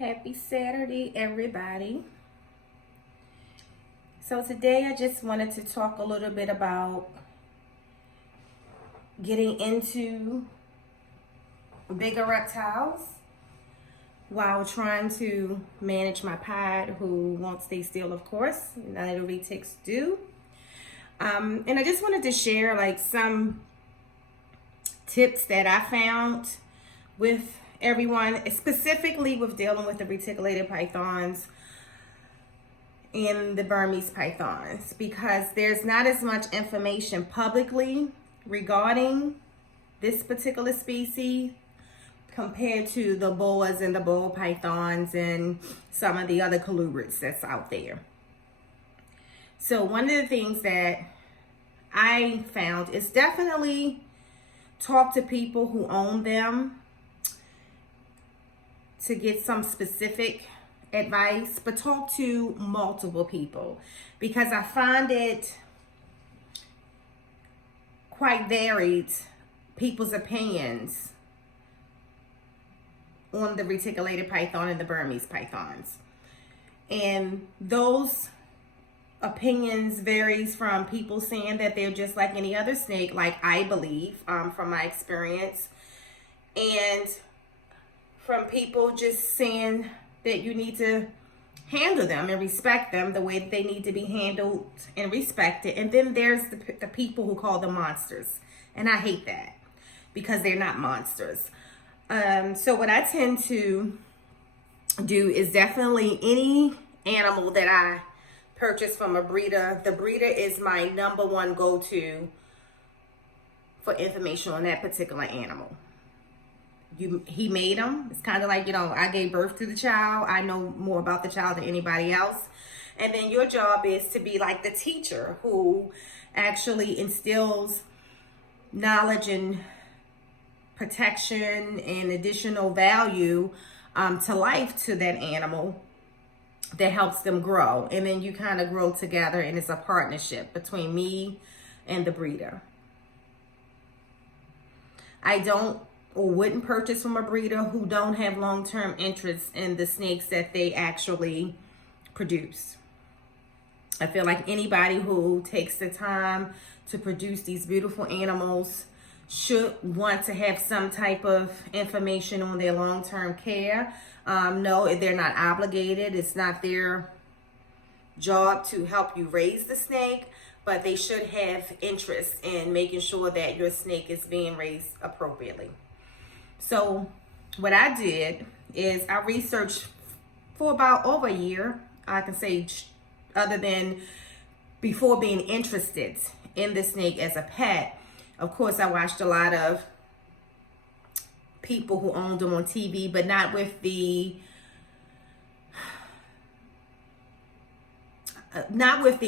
Happy Saturday, everybody. So today I just wanted to talk a little bit about getting into bigger reptiles while trying to manage my pod, who won't stay still, of course. None of the retics do. And I just wanted to share like some tips that I found with everyone, specifically with dealing with the reticulated pythons and the Burmese pythons, because there's not as much information publicly regarding this particular species compared to the boas and the ball pythons and some of the other colubrids that's out there. So one of the things that I found is definitely talk to people who own them to get some specific advice, but talk to multiple people, because I find it quite varied, people's opinions on the reticulated python and the Burmese pythons. And those opinions varies from people saying that they're just like any other snake, like I believe, from my experience, and from people just saying that you need to handle them and respect them the way that they need to be handled and respected. And then there's the people who call them monsters. And I hate that, because they're not monsters. So what I tend to do is definitely any animal that I purchase from a breeder, the breeder is my number one go-to for information on that particular animal. He made them. It's kind of like, I gave birth to the child. I know more about the child than anybody else. And then your job is to be like the teacher who actually instills knowledge and protection and additional value to life to that animal that helps them grow. And then you kind of grow together, and it's a partnership between me and the breeder. I don't or wouldn't purchase from a breeder who don't have long-term interest in the snakes that they actually produce. I feel like anybody who takes the time to produce these beautiful animals should want to have some type of information on their long-term care. No, they're not obligated. It's not their job to help you raise the snake, but they should have interest in making sure that your snake is being raised appropriately. So what I did is I researched for about over a year, I can say, other than before being interested in the snake as a pet. Of course, I watched a lot of people who owned them on TV, but not with the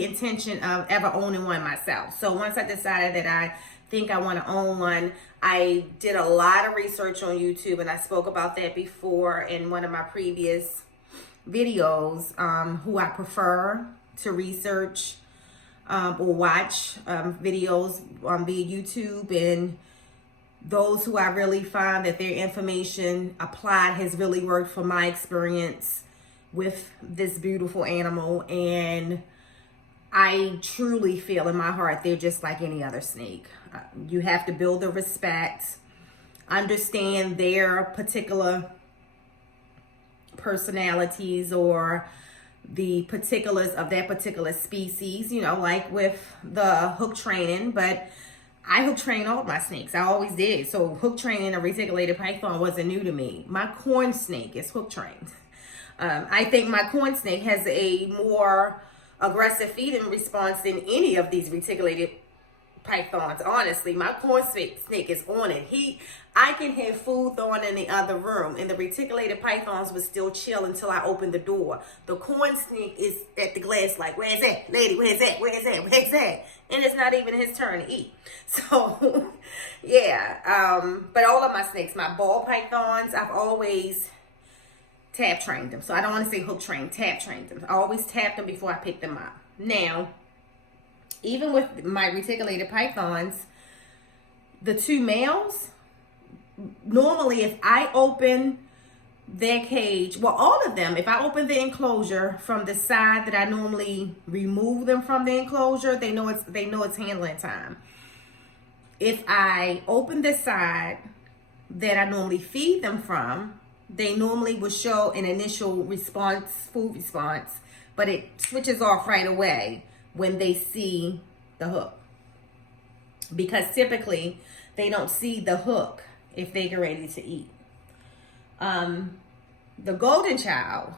intention of ever owning one myself. So once I decided that I think I want to own one, I did a lot of research on YouTube, and I spoke about that before in one of my previous videos, who I prefer to research or watch videos via YouTube, and those who I really find that their information applied has really worked for my experience with this beautiful animal. And I truly feel in my heart they're just like any other snake. You have to build the respect, understand their particular personalities or the particulars of that particular species, like with the hook training. But I hook train all my snakes. I always did. So hook training a reticulated python wasn't new to me. My corn snake is hook trained. I think my corn snake has a more aggressive feeding response than any of these reticulated pythons. Honestly, my corn snake is on it. I can have food thrown in the other room, and the reticulated pythons would still chill until I open the door. The corn snake is at the glass like, where's that? Lady, where's that? Where's that? Where's that? And it's not even his turn to eat. So, yeah. But all of my snakes, my ball pythons, I've always tap trained them. So I don't want to say hook trained, tap trained them. I always tap them before I pick them up. Now, even with my reticulated pythons, the two males, normally if I open their cage, well, all of them, if I open the enclosure from the side that I normally remove them from the enclosure, they know it's handling time. If I open the side that I normally feed them from, they normally will show an initial response, food response, but it switches off right away when they see the hook. Because typically they don't see the hook if they get ready to eat. The golden child,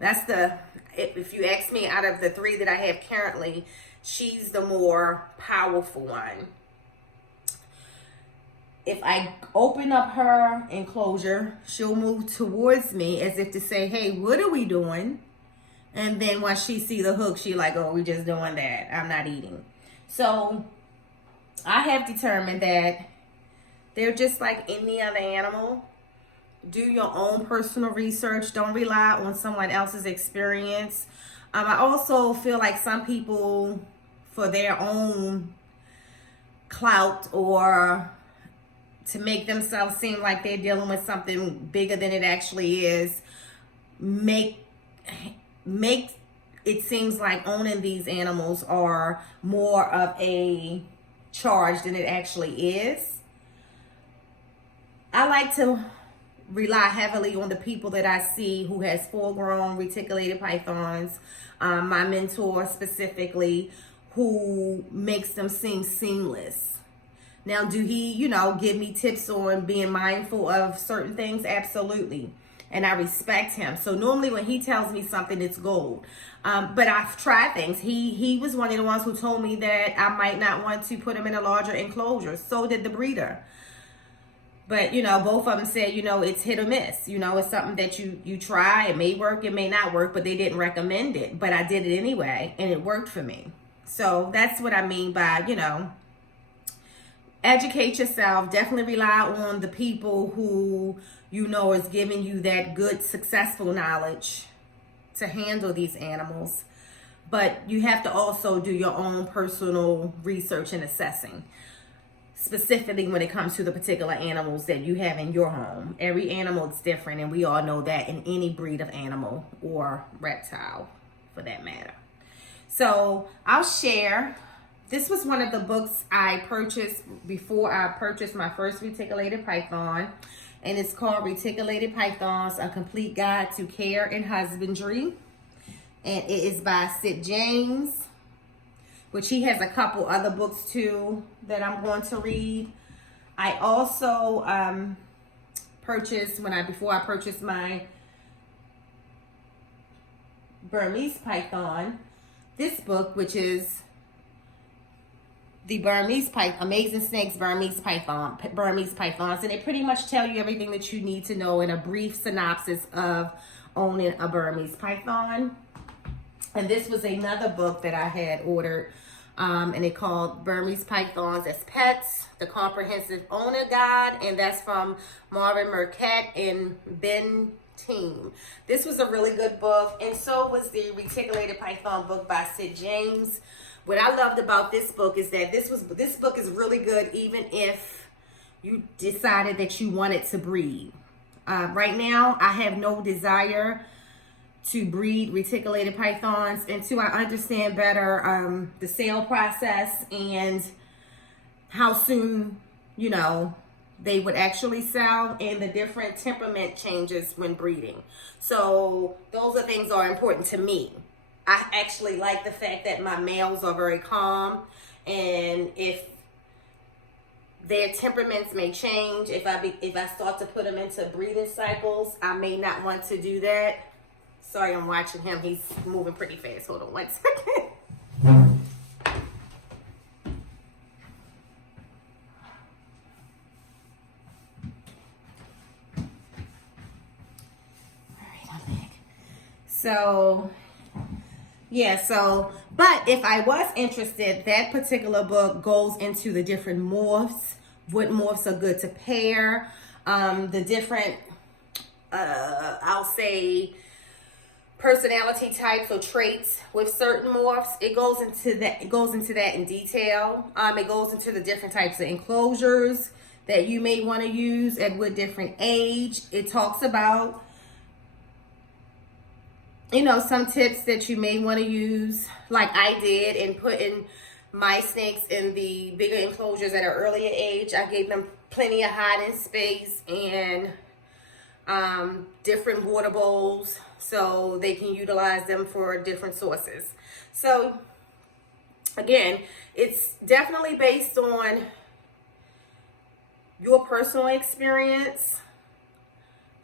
if you ask me, out of the three that I have currently, she's the more powerful one. If I open up her enclosure, she'll move towards me as if to say, hey, what are we doing? And then once she see the hook, she like, oh, we just doing that. I'm not eating. So I have determined that they're just like any other animal. Do your own personal research. Don't rely on someone else's experience. I also feel like some people, for their own clout or to make themselves seem like they're dealing with something bigger than it actually is, make it seems like owning these animals are more of a charge than it actually is. I like to rely heavily on the people that I see who has full-grown reticulated pythons. My mentor specifically, who makes them seem seamless. Now, do he, give me tips on being mindful of certain things? Absolutely. And I respect him. So normally when he tells me something, it's gold. But I've tried things. He was one of the ones who told me that I might not want to put him in a larger enclosure. So did the breeder. But, both of them said, it's hit or miss. It's something that you try. It may work, it may not work, but they didn't recommend it. But I did it anyway, and it worked for me. So that's what I mean by, educate yourself. Definitely rely on the people who, is giving you that good, successful knowledge to handle these animals. But you have to also do your own personal research and assessing, specifically when it comes to the particular animals that you have in your home. Every animal is different, and we all know that in any breed of animal or reptile for that matter. So I'll share. This was one of the books I purchased before I purchased my first reticulated python. And it's called Reticulated Pythons, A Complete Guide to Care and Husbandry. And it is by Sid James, which he has a couple other books too that I'm going to read. I also purchased, before I purchased my Burmese python, this book, which is the Burmese Python, Amazing Snakes Burmese Pythons, and it pretty much tell you everything that you need to know in a brief synopsis of owning a Burmese python. And this was another book that I had ordered, and it called Burmese Pythons as Pets, The Comprehensive Owner Guide, and that's from Marvin Marquette and Ben Team. This was a really good book, and so was the Reticulated Python book by Sid James. What I loved about this book is that this book is really good even if you decided that you wanted to breed. Right now, I have no desire to breed reticulated pythons until I understand better the sale process and how soon, they would actually sell, and the different temperament changes when breeding. So those are things that are important to me. I actually like the fact that my males are very calm, and if their temperaments may change, if I start to put them into breeding cycles, I may not want to do that. Sorry, I'm watching him. He's moving pretty fast. Hold on one second. All right, I'm back. But if I was interested, that particular book goes into the different morphs, what morphs are good to pair, the different, I'll say, personality types or traits with certain morphs. It goes into that in detail. It goes into the different types of enclosures, that you may want to use at what different age. It talks about, you know, some tips that you may want to use, like I did, in putting my snakes in the bigger enclosures at an earlier age. I gave them plenty of hiding space and different water bowls so they can utilize them for different sources. So again, it's definitely based on your personal experience.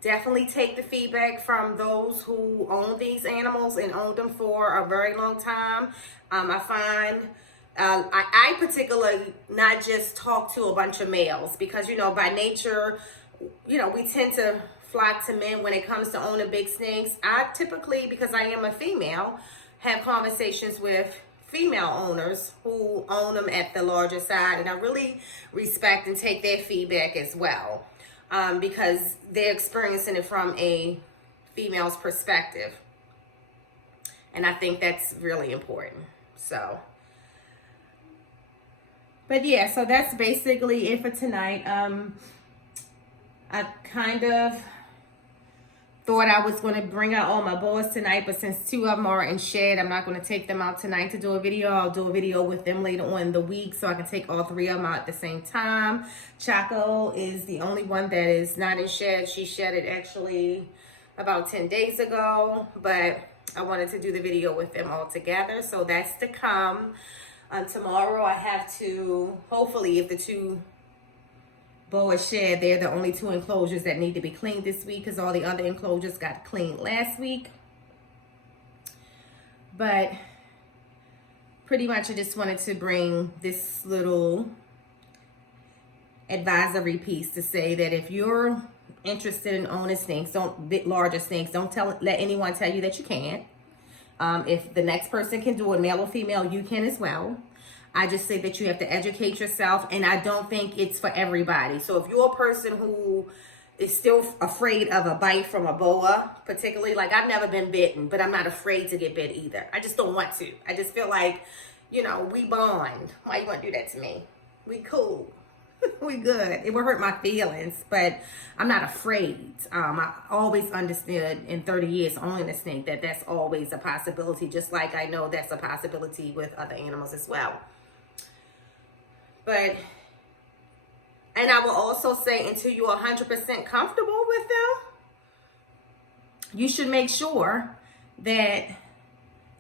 Definitely take the feedback from those who own these animals and own them for a very long time. I find I particularly not just talk to a bunch of males because, you know, by nature, you know, we tend to flock to men when it comes to owning big snakes. I typically, because I am a female, have conversations with female owners who own them at the larger side, and I really respect and take their feedback as well, because they're experiencing it from a female's perspective, and I think that's really important. So, but yeah, so that's basically it for tonight. I kind of thought I was going to bring out all my boas tonight, but since 2 of them are in shed, I'm not going to take them out tonight to do a video. I'll do a video with them later on in the week so I can take all 3 of them out at the same time. Chaco is the only one that is not in shed. She shedded actually about 10 days ago, but I wanted to do the video with them all together, so that's to come. Tomorrow I have to, hopefully, if the 2 boas shed, they're the only 2 enclosures that need to be cleaned this week because all the other enclosures got cleaned last week. But pretty much I just wanted to bring this little advisory piece to say that if you're interested in owning snakes, larger snakes, don't let anyone tell you that you can't. If the next person can do it, male or female, you can as well. I just say that you have to educate yourself, and I don't think it's for everybody. So if you're a person who is still afraid of a bite from a boa, particularly, like I've never been bitten, but I'm not afraid to get bit either. I just don't want to. I just feel like, you know, we bond. Why you want to do that to me? We cool. We good. It will hurt my feelings, but I'm not afraid. I always understood in 30 years owning a snake that that's always a possibility, just like I know that's a possibility with other animals as well. But, and I will also say, until you're 100% comfortable with them, you should make sure that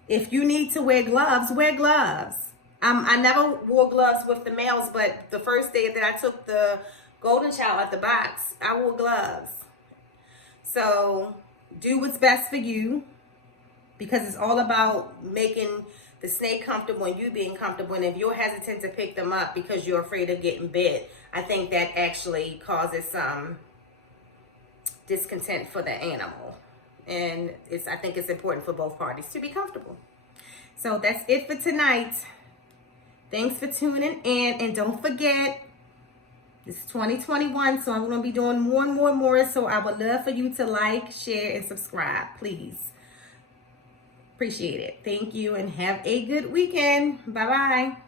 if you need to wear gloves, wear gloves. I never wore gloves with the males, but the first day that I took the golden child out the box, I wore gloves. So do what's best for you, because it's all about making the snake comfortable and you being comfortable. And if you're hesitant to pick them up because you're afraid of getting bit, I think that actually causes some discontent for the animal. And I think it's important for both parties to be comfortable. So that's it for tonight. Thanks for tuning in, and don't forget, it's 2021, so I'm going to be doing more and more, so I would love for you to like, share, and subscribe, please. Appreciate it. Thank you, and have a good weekend. Bye-bye.